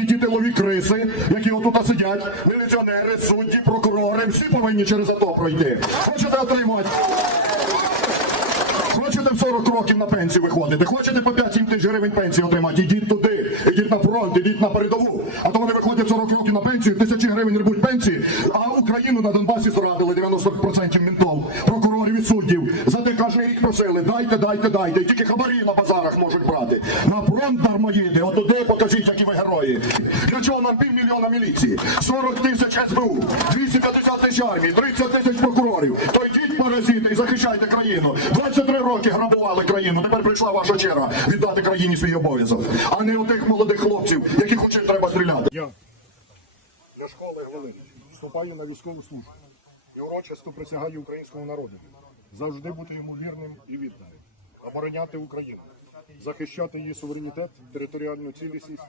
Ті дітилові криси, які отут сидять, міліціонери, судді, прокурори, всі повинні через АТО пройти. Хочете отримати? Хочете в 40 років на пенсію виходити? Хочете по 5-7 тисяч гривень пенсії отримати? Ідіть туди, ідіть на фронт, ідіть на передову. А то вони виходять 40 років на пенсію, тисячі гривень рибуть пенсії, а Україну на Донбасі зрадили 90% ментов, прокурорів і суддів. За те рік просили, дайте, дайте, дайте. Тільки хабарі на базарах можуть брати. На фронт дармоїди, от туди покажіть, які ви герої. Для чого нам півмільйона міліції, 40 тисяч СБУ, 250 тисяч армії, 30 тисяч прокурорів. То йдіть паразити і захищайте країну. 23 роки грабували країну. Тепер прийшла ваша черга віддати країні свій обов'язок, а не у тих молодих хлопців, яких учить треба стріляти. Я Олег Волинич вступаю на військову службу і урочисто присягаю українському народу завжди бути йому вірним і відданим, обороняти Україну, захищати її суверенітет, територіальну цілісність